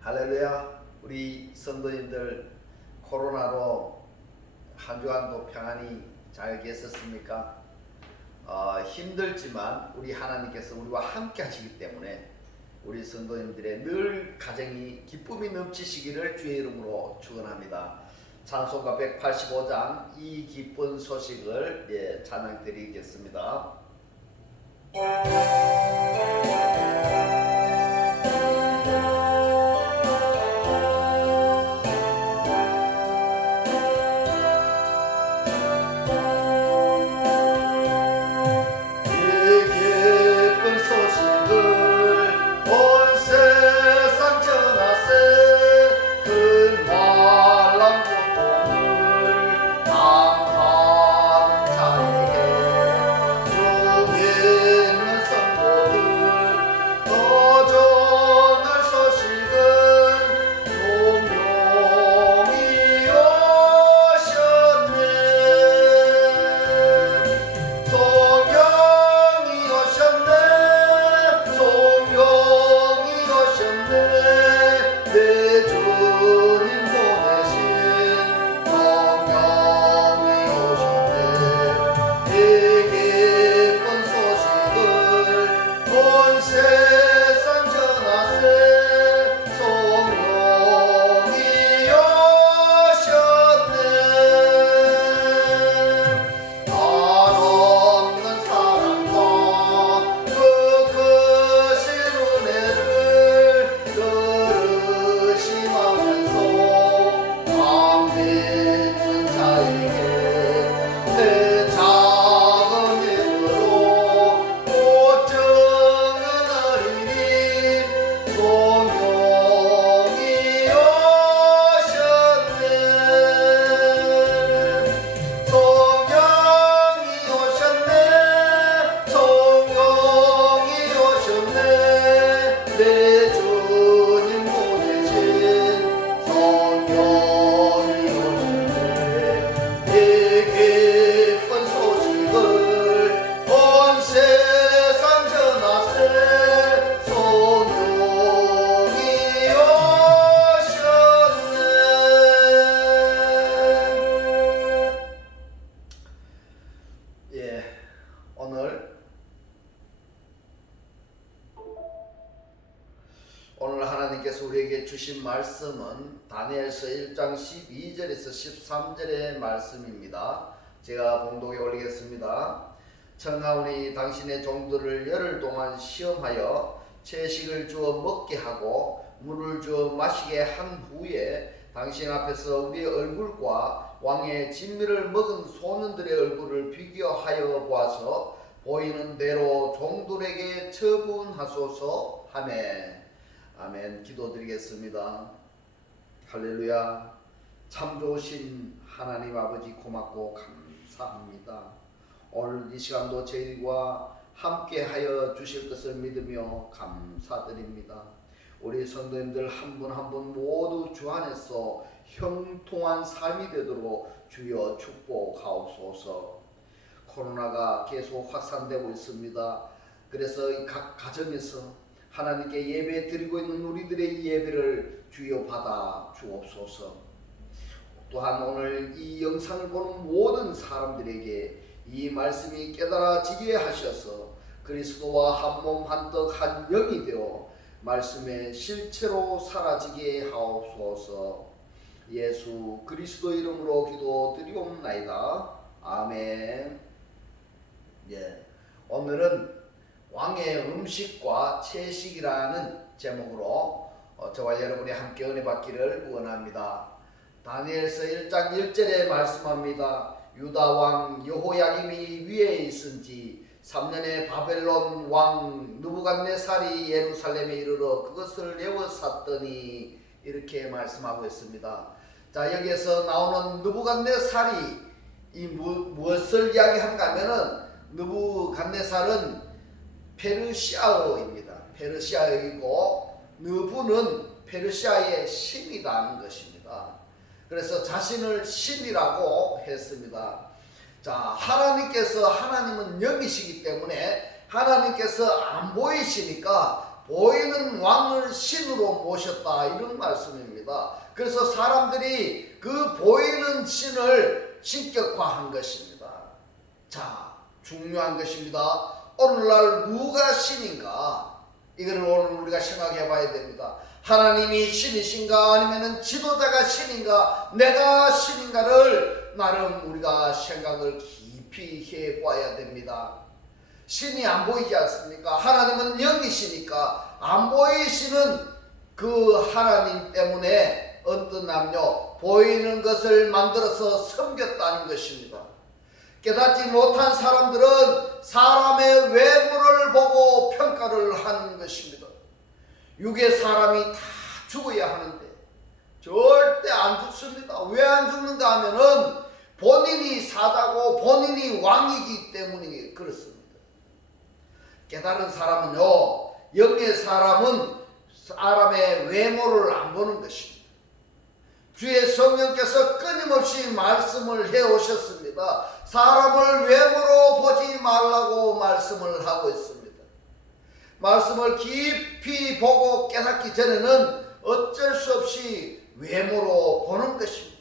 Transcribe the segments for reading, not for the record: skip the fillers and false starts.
할렐루야. 우리 성도님들 코로나로 한 주간도 평안히 잘 계셨습니까? 힘들지만 우리 하나님께서 우리와 함께 하시기 때문에 우리 성도님들의 늘 가정이 기쁨이 넘치시기를 주의 이름으로 축원합니다. 찬송가 185장 이 기쁜 소식을 찬양 드리겠습니다. 오늘 하나님께서 우리에게 주신 말씀은 다니엘서 1장 12절에서 13절의 말씀입니다. 제가 봉독에 올리겠습니다. 청하오니 당신의 종들을 열흘 동안 시험하여 채식을 주어 먹게 하고 물을 주어 마시게 한 후에 당신 앞에서 우리의 얼굴과 왕의 진미를 먹은 소년들의 얼굴을 비교하여 보아서 보이는 대로 종들에게 처분하소서 하매. 아멘. 기도드리겠습니다. 할렐루야. 참 좋으신 하나님 아버지 고맙고 감사합니다. 오늘 이 시간도 저희와 함께 하여 주실 것을 믿으며 감사드립니다. 우리 성도님들 한 분 한 분 모두 주 안에서 형통한 삶이 되도록 주여 축복하옵소서. 코로나가 계속 확산되고 있습니다. 그래서 각 가정에서 하나님께 예배 드리고 있는 우리들의 예배를 주여 받아 주옵소서. 또한 오늘 이 영상을 보는 모든 사람들에게 이 말씀이 깨달아지게 하셔서 그리스도와 한 몸 한 떡 한 영이 되어 말씀의 실체로 사라지게 하옵소서. 예수 그리스도 이름으로 기도드리옵나이다. 아멘. 오늘은 왕의 음식과 채식이라는 제목으로 저와 여러분이 함께 은혜 받기를 원합니다. 다니엘서 1장 1절에 말씀합니다. 유다 왕 여호야김이 위에 있은지 3년에 바벨론 왕 느부갓네살이 예루살렘에 이르러 그것을 에워쌌더니 이렇게 말씀하고 있습니다. 자, 여기에서 나오는 느부갓네살이 무엇을 이야기한가 하면은 느부갓네살은 페르시아어입니다. 페르시아어이고 느부는 페르시아의 신이라는 것입니다. 그래서 자신을 신이라고 했습니다. 자, 하나님은 영이시기 때문에 하나님께서 안 보이시니까 보이는 왕을 신으로 모셨다, 이런 말씀입니다. 그래서 사람들이 그 보이는 신을 신격화한 것입니다. 자, 중요한 것입니다. 오늘날 누가 신인가? 이거를 오늘 우리가 생각해 봐야 됩니다. 하나님이 신이신가, 아니면 지도자가 신인가, 내가 신인가를 나름 우리가 생각을 깊이 해 봐야 됩니다. 신이 안 보이지 않습니까? 하나님은 영이시니까 안 보이시는 그 하나님 때문에 어떤 남녀 보이는 것을 만들어서 섬겼다는 것입니다. 깨닫지 못한 사람들은 사람의 외모를 보고 평가를 하는 것입니다. 육의 사람이 다 죽어야 하는데 절대 안 죽습니다. 왜 안 죽는가 하면은 본인이 사자고 본인이 왕이기 때문에 그렇습니다. 깨달은 사람은요, 영의 사람은 사람의 외모를 안 보는 것입니다. 주의 성령께서 끊임없이 말씀을 해오셨습니다. 사람을 외모로 보지 말라고 말씀을 하고 있습니다. 말씀을 깊이 보고 깨닫기 전에는 어쩔 수 없이 외모로 보는 것입니다.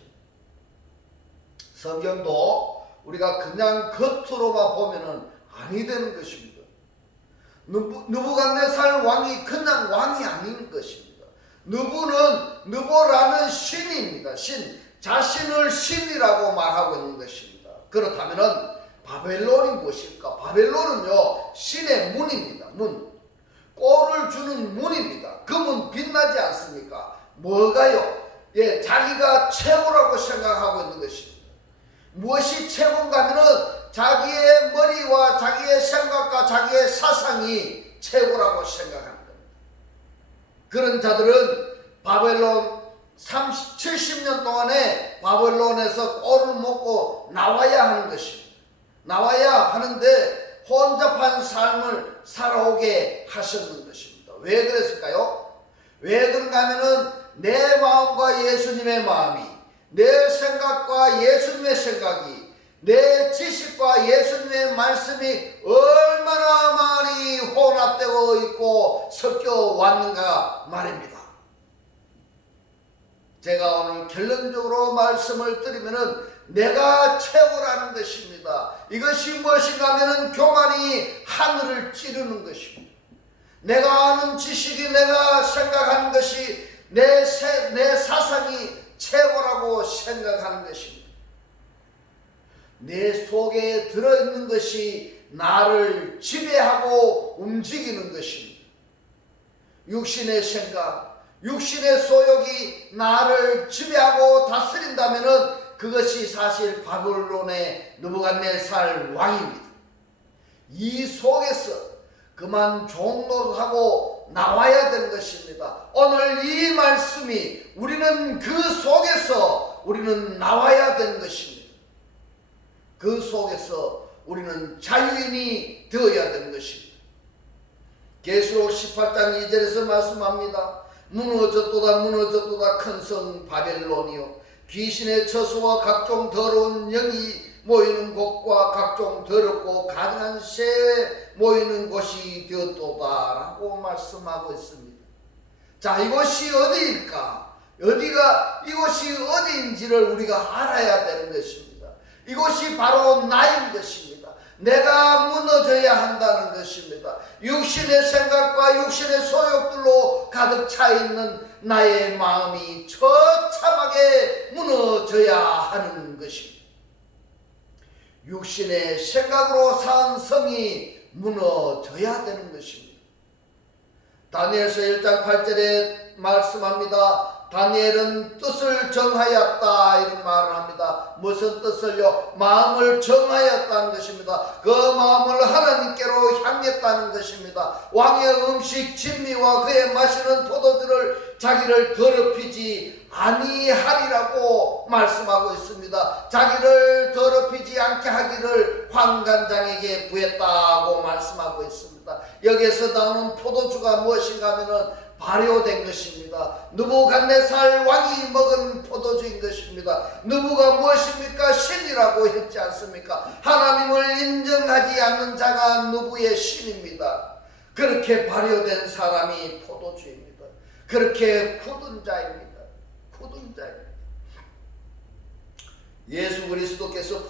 성경도 우리가 그냥 겉으로만 보면은 아니 되는 것입니다. 느부갓네살 왕이 그냥 왕이 아닌 것입니다. 느보라는 신입니다. 신, 자신을 신이라고 말하고 있는 것입니다. 그렇다면은 바벨론이 무엇일까? 바벨론은요, 신의 문입니다. 문. 꼴을 주는 문입니다. 그 문 빛나지 않습니까? 뭐가요? 예, 자기가 최고라고 생각하고 있는 것입니다. 무엇이 최고인가 하면은 자기의 머리와 자기의 생각과 자기의 사상이 최고라고 생각하는 겁니다. 그런 자들은 바벨론 70년 동안에 바벨론에서 꼴을 먹고 나와야 하는 것입니다. 나와야 하는데 혼잡한 삶을 살아오게 하셨는 것입니다. 왜 그랬을까요? 왜 그런가 하면은 내 마음과 예수님의 마음이, 내 생각과 예수님의 생각이, 내 지식과 예수님의 말씀이 얼마나 많이 혼합되어 있고 섞여 왔는가 말입니다. 제가 오늘 결론적으로 말씀을 드리면은 내가 최고라는 것입니다. 이것이 무엇인가 하면은 교만이 하늘을 찌르는 것입니다. 내가 아는 지식이, 내가 생각하는 것이, 내 사상이 최고라고 생각하는 것입니다. 내 속에 들어있는 것이 나를 지배하고 움직이는 것입니다. 육신의 생각, 육신의 소욕이 나를 지배하고 다스린다면은 그것이 사실 바벨론의 느부갓네살 왕입니다. 이 속에서 그만 종노릇하고 나와야 되는 것입니다. 오늘 이 말씀이 우리는 그 속에서 우리는 나와야 되는 것입니다. 그 속에서 우리는 자유인이 되어야 되는 것입니다. 계시록 18장 2절에서 말씀합니다. 무너졌도다 무너졌도다 큰 성 바벨론이요, 귀신의 처소와 각종 더러운 영이 모이는 곳과 각종 더럽고 가증한 새 모이는 곳이 되었도다 라고 말씀하고 있습니다. 자, 이곳이 어디일까? 이곳이 어디인지를 우리가 알아야 되는 것입니다. 이곳이 바로 나인 것입니다. 내가 무너져야 한다는 것입니다. 육신의 생각과 육신의 소욕들로 가득 차 있는 나의 마음이 처참하게 무너져야 하는 것입니다. 육신의 생각으로 산 성이 무너져야 되는 것입니다. 다니엘서 1장 8절에 말씀합니다. 다니엘은 뜻을 정하였다 이런 말을 합니다. 무슨 뜻을요? 마음을 정하였다는 것입니다. 그 마음을 하나님께로 향했다는 것입니다. 왕의 음식 진미와 그의 마시는 포도주를 자기를 더럽히지 아니하리라고 말씀하고 있습니다. 자기를 더럽히지 않게 하기를 환관장에게 구했다고 말씀하고 있습니다. 여기에서 나오는 포도주가 무엇인가 하면은 발효된 것입니다. 느부갓네살 왕이 먹은 포도주인 것입니다. 느부가 무엇입니까? 신이라고 했지 않습니까? 하나님을 인정하지 않는 자가 느부의 신입니다. 그렇게 발효된 사람이 포도주입니다. 그렇게 굳은 자입니다. 굳은 자입니다. 예수 그리스도께서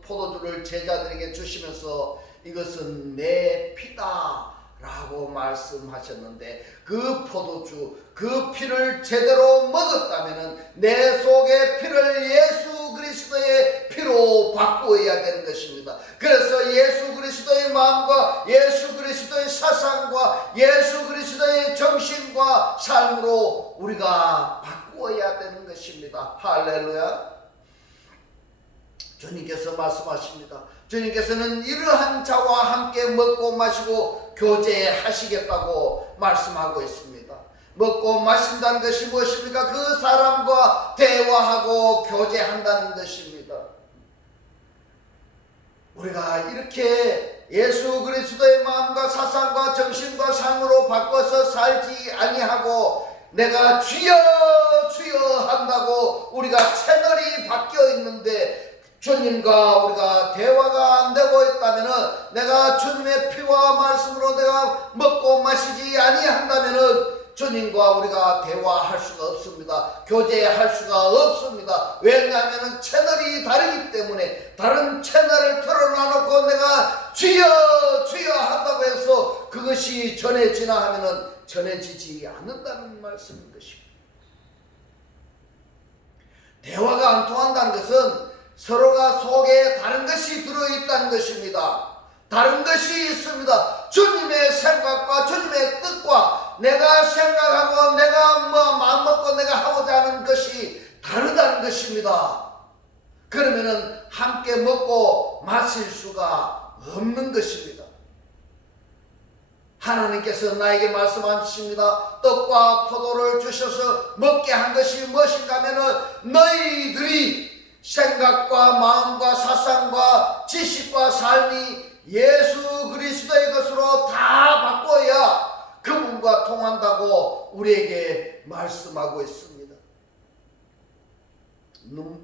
포도주를 제자들에게 주시면서 이것은 내 피다 라고 말씀하셨는데, 그 포도주, 그 피를 제대로 먹었다면 내 속의 피를 예수 그리스도의 피로 바꾸어야 되는 것입니다. 그래서 예수 그리스도의 마음과 예수 그리스도의 사상과 예수 그리스도의 정신과 삶으로 우리가 바꾸어야 되는 것입니다. 할렐루야. 주님께서 말씀하십니다. 주님께서는 이러한 자와 함께 먹고 마시고 교제하시겠다고 말씀하고 있습니다. 먹고 마신다는 것이 무엇입니까? 그 사람과 대화하고 교제한다는 것입니다. 우리가 이렇게 예수 그리스도의 마음과 사상과 정신과 삶으로 바꿔서 살지 아니하고 내가 주여 주여 한다고 우리가 채널이 바뀌어 있는데 주님과 우리가 대화가 안 되고 있다면, 내가 주님의 피와 말씀으로 내가 먹고 마시지 아니한다면 주님과 우리가 대화할 수가 없습니다. 교제할 수가 없습니다. 왜냐하면 채널이 다르기 때문에 다른 채널을 틀어놔놓고 내가 주여 주여 한다고 해서 그것이 전해지나 하면 전해지지 않는다는 말씀인 것입니다. 대화가 안 통한다는 것은 서로가 속에 다른 것이 들어있다는 것입니다. 다른 것이 있습니다. 주님의 생각과 주님의 뜻과 내가 생각하고 내가 마음 먹고 내가 하고자 하는 것이 다르다는 것입니다. 그러면은 함께 먹고 마실 수가 없는 것입니다. 하나님께서 나에게 말씀하십니다. 떡과 포도를 주셔서 먹게 한 것이 무엇인가 하면은 너희들이 생각과 마음과 사상과 지식과 삶이 예수 그리스도의 것으로 다 바꿔야 그분과 통한다고 우리에게 말씀하고 있습니다.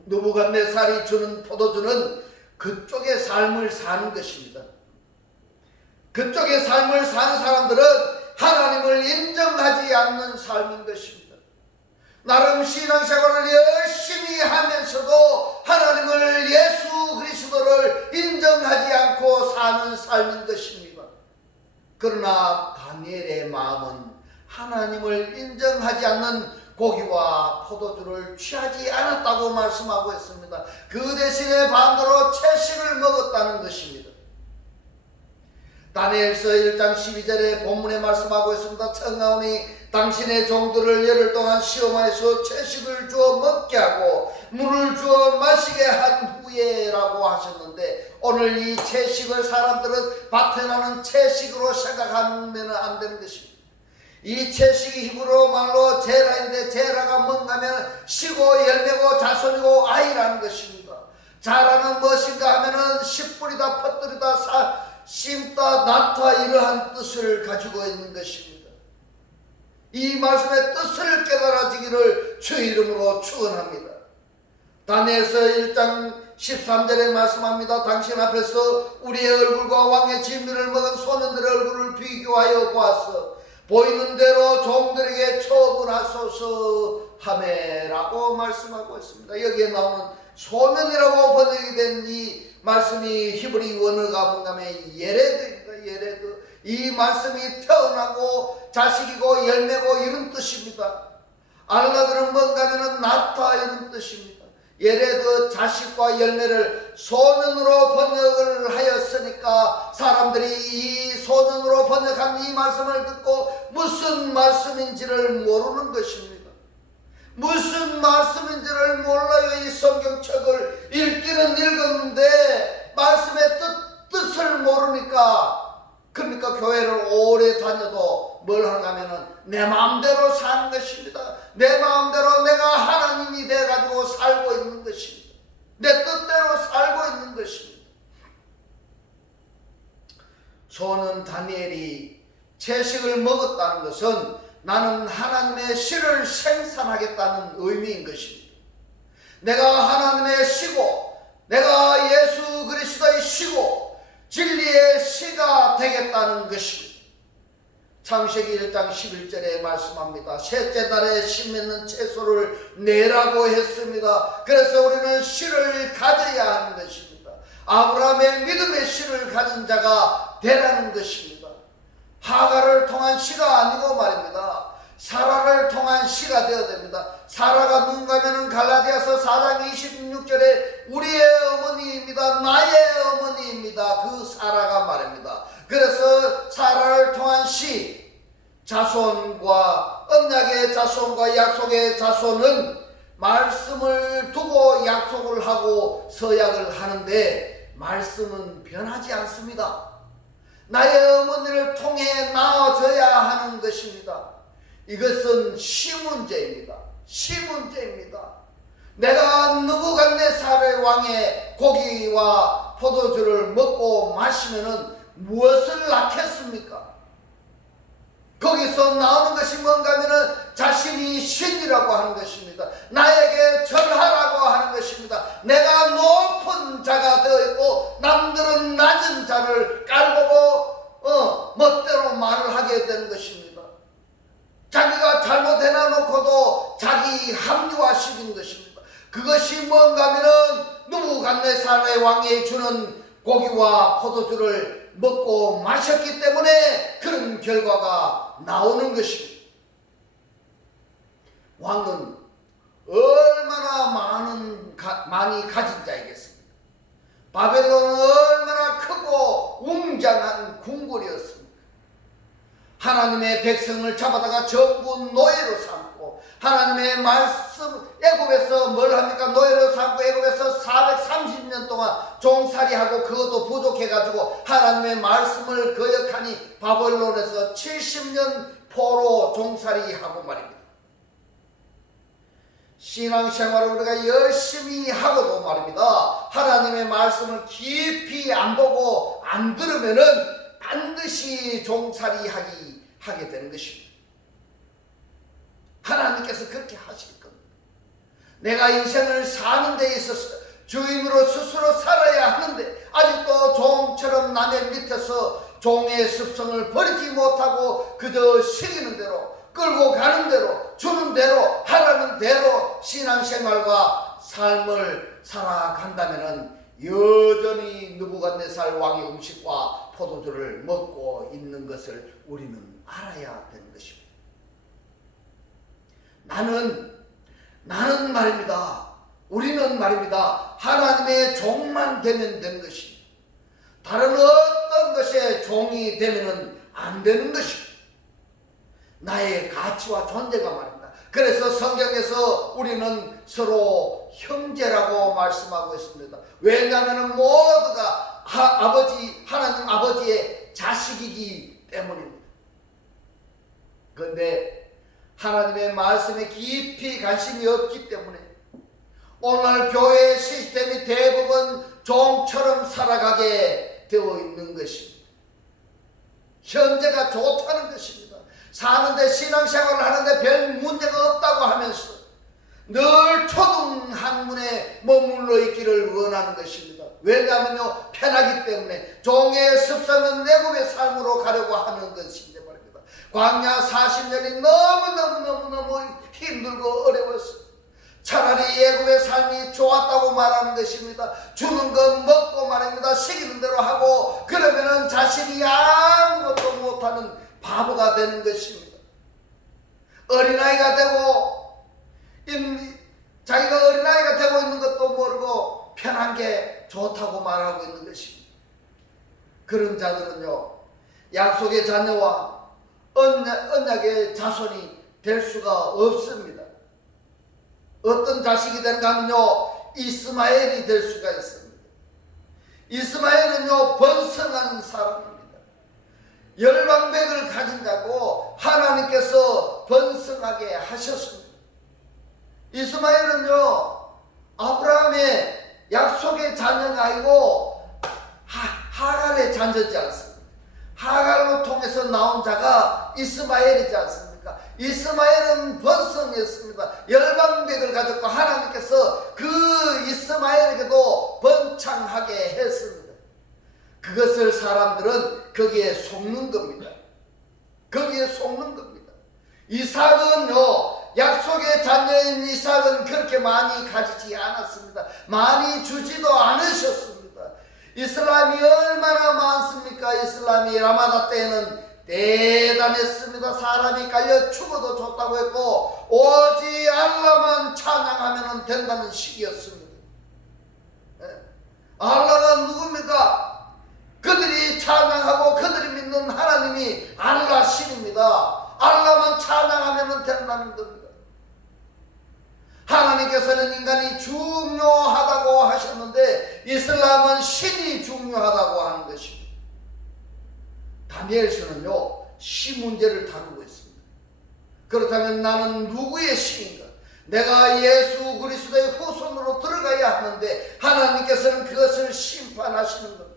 느부갓네살이 주는 포도주는 그쪽의 삶을 사는 것입니다. 그쪽의 삶을 사는 사람들은 하나님을 인정하지 않는 삶인 것입니다. 나름 신앙생활을 열심히 하면서도 하나님을 예수 그리스도를 인정하지 않고 사는 삶인 것입니다. 그러나 다니엘의 마음은 하나님을 인정하지 않는 고기와 포도주를 취하지 않았다고 말씀하고 있습니다. 그 대신에 반대로 채식을 먹었다는 것입니다. 다니엘서 1장 12절에 본문에 말씀하고 있습니다. 청하오니 당신의 종들을 열흘 동안 시험하여서 채식을 주어 먹게 하고 물을 주어 마시게 한 후에 라고 하셨는데, 오늘 이 채식을 사람들은 밭에 나는 채식으로 생각하면 안 되는 것입니다. 이 채식이 히브리어 말로 제라인데, 제라가 뭔가 하면 시고 열매고 자손이고 아이라는 것입니다. 자라는 무엇인가 하면은 씨 뿌리다 퍼뜨리다 심다 낳다 이러한 뜻을 가지고 있는 것입니다. 이 말씀의 뜻을 깨달아지기를 주의 이름으로 축원합니다. 다니엘서 1장 13절에 말씀합니다. 당신 앞에서 우리의 얼굴과 왕의 진미를 먹은 소년들의 얼굴을 비교하여 보았어. 보이는 대로 종들에게 처분하소서 하매라고 말씀하고 있습니다. 여기에 나오는 소년이라고 번역이 된 이 말씀이 히브리 원어가 뭔가면 예레드입니다. 예레드. 이 말씀이 태어나고 자식이고 열매고 이런 뜻입니다. 알라들은 뭔가 하면 낳다 이런 뜻입니다. 예레드 자식과 열매를 소년으로 번역을 하였으니까 사람들이 이 소년으로 번역한 이 말씀을 듣고 무슨 말씀인지를 모르는 것입니다. 무슨 말씀인지를 몰라요. 이 성경책을 읽기는 읽었는데 말씀의 뜻을 모르니까, 그러니까 교회를 오래 다녀도 뭘 하는가 하면은 내 마음대로 사는 것입니다. 내 마음대로 내가 하나님이 돼가지고 살고 있는 것입니다. 내 뜻대로 살고 있는 것입니다. 소년 다니엘이 채식을 먹었다는 것은 나는 하나님의 씨를 생산하겠다는 의미인 것입니다. 내가 하나님의 씨고 내가 예수 그리스도의 씨고 진리의 씨가 되겠다는 것입니다. 창세기 1장 11절에 말씀합니다. 셋째 날에 씨 맺는 채소를 내라고 했습니다. 그래서 우리는 씨를 가져야 하는 것입니다. 아브라함의 믿음의 씨를 가진 자가 되라는 것입니다. 하가를 통한 씨가 아니고 말입니다. 사라를 통한 씨가 되어야 됩니다. 사라가 누군가면은 갈라디아서 4장 26절에 우리의 어머니입니다. 나의 어머니입니다. 그 사라가 말입니다. 그래서 사라를 통한 씨, 자손과 언약의 자손과 약속의 자손은 말씀을 두고 약속을 하고 서약을 하는데 말씀은 변하지 않습니다. 나의 어머니를 통해 나아져야 하는 것입니다. 이것은 시 문제입니다. 시 문제입니다. 내가 느부갓네살의 왕의 고기와 포도주를 먹고 마시면은 무엇을 낳겠습니까? 거기서 나오는 것이 뭔가 하면은 자신이 신이라고 하는 것입니다. 나에게 절하라고 하는 것입니다. 내가 높은 자가 되어 있고 남들은 낮은 자를 깔보고 멋대로 말을 하게 되는 것입니다. 자기가 잘못 해놔놓고도 자기 합리화시킨 것입니다. 그것이 뭔가 하면은 느부갓네살의 왕이 주는 고기와 포도주를 먹고 마셨기 때문에 그런 결과가 나오는 것입니다. 왕은 얼마나 많이 가진 자이겠습니까? 바벨론은 얼마나 크고 웅장한 궁궐이었습니까? 하나님의 백성을 잡아다가 전부 노예로 삼고 하나님의 말씀 애굽에서 뭘 합니까? 노예로 삼고 애굽에서 430년 동안 종살이하고 그것도 부족해가지고 하나님의 말씀을 거역하니 바벨론에서 70년 포로 종살이하고 말입니다. 신앙생활을 우리가 열심히 하고도 말입니다. 하나님의 말씀을 깊이 안 보고 안 들으면은 반드시 종살이하게 되는 것입니다. 하나님께서 그렇게 하실 겁니다. 내가 인생을 사는 데 있어서 주인으로 스스로 살아야 하는데 아직도 종처럼 남의 밑에서 종의 습성을 버리지 못하고 그저 시키는 대로 끌고 가는 대로 주는 대로 하라는 대로 신앙생활과 삶을 살아간다면 여전히 느부갓네살 왕의 음식과 포도주를 먹고 있는 것을 우리는 알아야 되는 것입니다. 나는 말입니다. 우리는 말입니다. 하나님의 종만 되면 되는 것입니다. 다른 어떤 것의 종이 되면 안 되는 것입니다. 나의 가치와 존재가 말입니다. 그래서 성경에서 우리는 서로 형제라고 말씀하고 있습니다. 왜냐하면 모두가 하나님 아버지의 자식이기 때문입니다. 그런데 하나님의 말씀에 깊이 관심이 없기 때문에 오늘 교회의 시스템이 대부분 종처럼 살아가게 되어 있는 것입니다. 현재가 좋다는 것입니다. 사는데 신앙생활을 하는데 별 문제가 없다고 하면서 늘 초등학문에 머물러 있기를 원하는 것입니다. 왜냐하면요, 편하기 때문에 종의 습성은 애굽의 삶으로 가려고 하는 것인데 말입니다. 광야 40년이 너무 힘들고 어려웠어요. 차라리 애굽의 삶이 좋았다고 말하는 것입니다. 주는 건 먹고 말입니다. 시키는 대로 하고 그러면은 자신이 아무것도 못하는 바보가 되는 것입니다. 어린아이가 되고 자기가 어린아이가 되고 있는 것도 모르고 편한 게 좋다고 말하고 있는 것입니다. 그런 자들은요, 약속의 자녀와 언약의 자손이 될 수가 없습니다. 어떤 자식이 되는가 하면요, 이스마엘이 될 수가 있습니다. 이스마엘은요, 번성한 사람입니다. 열방백을 가진 자고 하나님께서 번성하게 하셨습니다. 이스마엘은요, 아브라함의 약속의 자녀가 아니고 하갈의 자녀지 않습니까? 하갈로 통해서 나온 자가 이스마엘이지 않습니까? 이스마엘은 번성했습니다. 열방백을 가졌고 하나님께서 그 이스마엘에게도 번창하게 했습니다. 그것을 사람들은 거기에 속는 겁니다. 거기에 속는 겁니다. 이삭은요, 약속의 자녀인 이삭은 그렇게 많이 가지지 않았습니다. 많이 주지도 않으셨습니다. 이슬람이 얼마나 많습니까? 이슬람이 라마다 때에는 대단했습니다. 사람이 깔려 죽어도 좋다고 했고 오직 알라만 찬양하면 된다는 시기였습니다. 알라가 누굽니까? 그들이 찬양하고 그들이 믿는 하나님이 알라 신입니다. 알라만 찬양하면 된다는 겁니다. 하나님께서는 인간이 중요하다고 하셨는데 이슬람은 신이 중요하다고 하는 것입니다. 다니엘서는요, 시 문제를 다루고 있습니다. 그렇다면 나는 누구의 신인가? 내가 예수 그리스도의 후손으로 들어가야 하는데 하나님께서는 그것을 심판하시는 겁니다.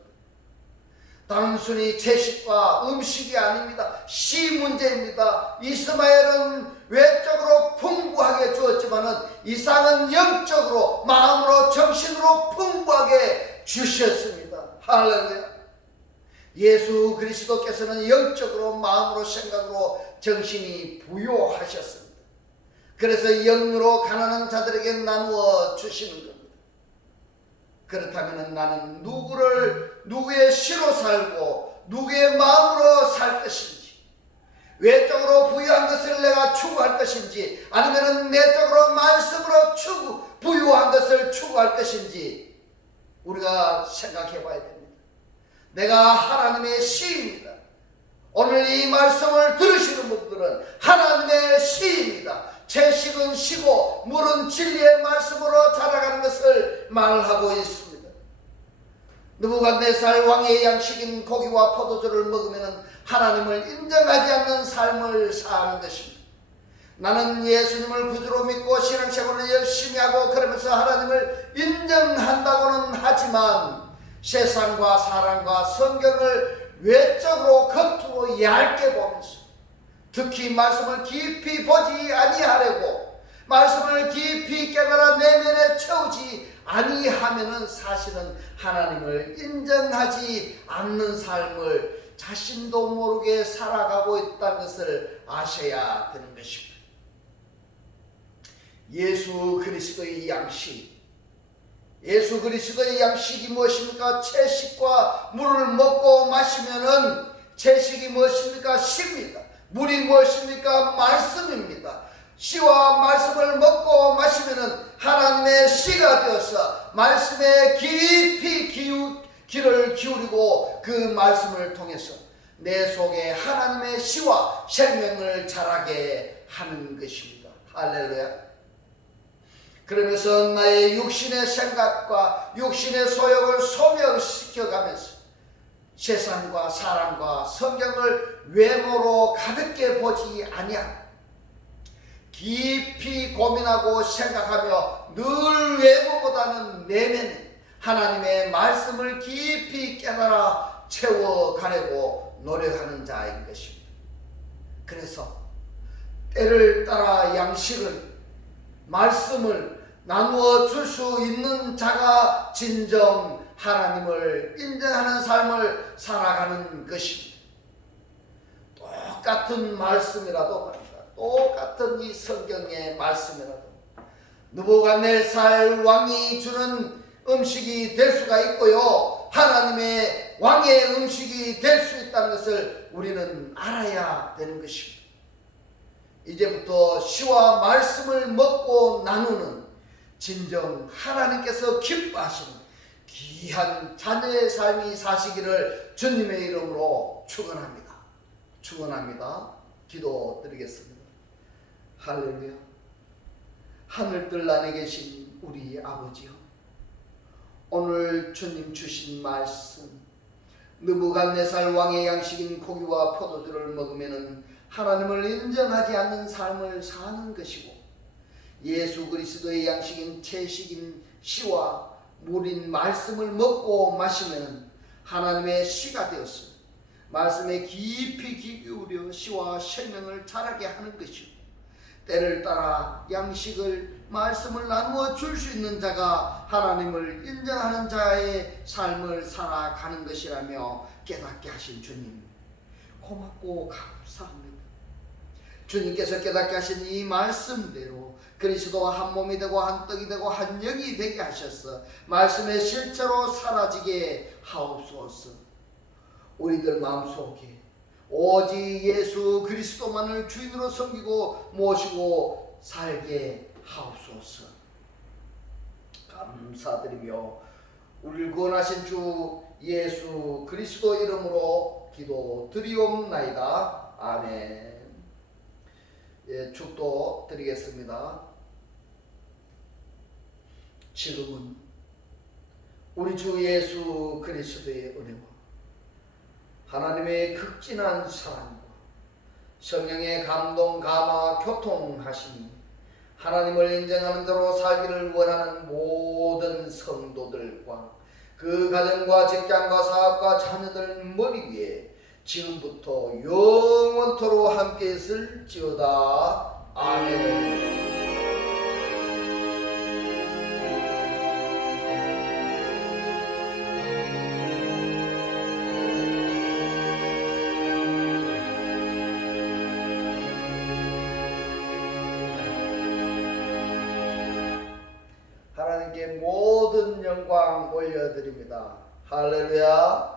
단순히 채식과 음식이 아닙니다. 시 문제입니다. 이스마엘은 외적으로 풍부하게 주었지만은 이삭은 영적으로, 마음으로, 정신으로 풍부하게 주셨습니다. 할렐루야. 예수 그리스도께서는 영적으로, 마음으로, 생각으로, 정신이 부요하셨습니다. 그래서 영으로 가난한 자들에게 나누어 주시는 겁니다. 그렇다면 나는 누구의 시로 살고 누구의 마음으로 살 것인지, 외적으로 부유한 것을 내가 추구할 것인지, 아니면 내적으로 말씀으로 부유한 것을 추구할 것인지 우리가 생각해 봐야 됩니다. 내가 하나님의 시입니다. 오늘 이 말씀을 들으시는 분들은 하나님의 시입니다. 채식은 시고 물은 진리의 말씀으로 자라가는 것을 말하고 있습니다. 느부갓네살 왕의 양식인 고기와 포도주를 먹으면 하나님을 인정하지 않는 삶을 사는 것입니다. 나는 예수님을 구주로 믿고 신앙생활을 열심히 하고 그러면서 하나님을 인정한다고는 하지만 세상과 사람과 성경을 외적으로 겉으로 얇게 보면서, 특히 말씀을 깊이 보지 아니하려고 말씀을 깊이 깨달아 내면에 채우지 아니하면은 사실은 하나님을 인정하지 않는 삶을 자신도 모르게 살아가고 있다는 것을 아셔야 되는 것입니다. 예수 그리스도의 양식, 예수 그리스도의 양식이 무엇입니까? 채식과 물을 먹고 마시면은, 채식이 무엇입니까? 시입니다. 물이 무엇입니까? 말씀입니다. 시와 말씀을 먹고 마시면은 하나님의 시가 되어서 말씀에 깊이 귀를 기울이고 그 말씀을 통해서 내 속에 하나님의 시와 생명을 자라게 하는 것입니다. 할렐루야. 그러면서 나의 육신의 생각과 육신의 소욕을 소멸시켜가면서 세상과 사람과 성경을 외모로 가볍게 보지 아니하고 깊이 고민하고 생각하며 늘 외모보다는 내면에 하나님의 말씀을 깊이 깨달아 채워가려고 노력하는 자인 것입니다. 그래서 때를 따라 양식을, 말씀을 나누어 줄 수 있는 자가 진정 하나님을 인정하는 삶을 살아가는 것입니다. 똑같은 말씀이라도 말입니다. 똑같은 이 성경의 말씀이라도 느부갓네살 왕이 주는 음식이 될 수가 있고요, 하나님의 왕의 음식이 될 수 있다는 것을 우리는 알아야 되는 것입니다. 이제부터 시와 말씀을 먹고 나누는 진정 하나님께서 기뻐하시는 귀한 자녀의 삶이 사시기를 주님의 이름으로 축원합니다. 축원합니다. 기도드리겠습니다. 할렐루야. 하늘들 안에 계신 우리 아버지요, 오늘 주님 주신 말씀, 느부갓네살 왕의 양식인 고기와 포도주를 먹으면 하나님을 인정하지 않는 삶을 사는 것이고, 예수 그리스도의 양식인 채식인 시와 물인 말씀을 먹고 마시면 하나님의 시가 되었습니다. 말씀에 깊이 귀 기울여 시와 생명을 자라게 하는 것이고, 때를 따라 양식을, 말씀을 나누어 줄 수 있는 자가 하나님을 인정하는 자의 삶을 살아가는 것이라며 깨닫게 하신 주님 고맙고 감사합니다. 주님께서 깨닫게 하신 이 말씀대로 그리스도와 한 몸이 되고 한 떡이 되고 한 영이 되게 하셔서 말씀의 실제로 사라지게 하옵소서. 우리들 마음속에 오직 예수 그리스도만을 주인으로 섬기고 모시고 살게 하옵소서. 감사드리며 우리를 구원하신 주 예수 그리스도 이름으로 기도드리옵나이다. 아멘. 예, 축도 드리겠습니다. 지금은 우리 주 예수 그리스도의 은혜와 하나님의 극진한 사랑과 성령의 감동, 감화, 교통하심이 하나님을 인정하는 대로 살기를 원하는 모든 성도들과 그 가정과 직장과 사업과 자녀들 머리 위에 지금부터 영원토록 함께 있을지어다. 아멘. 하나님께 모든 영광 올려드립니다. 할렐루야.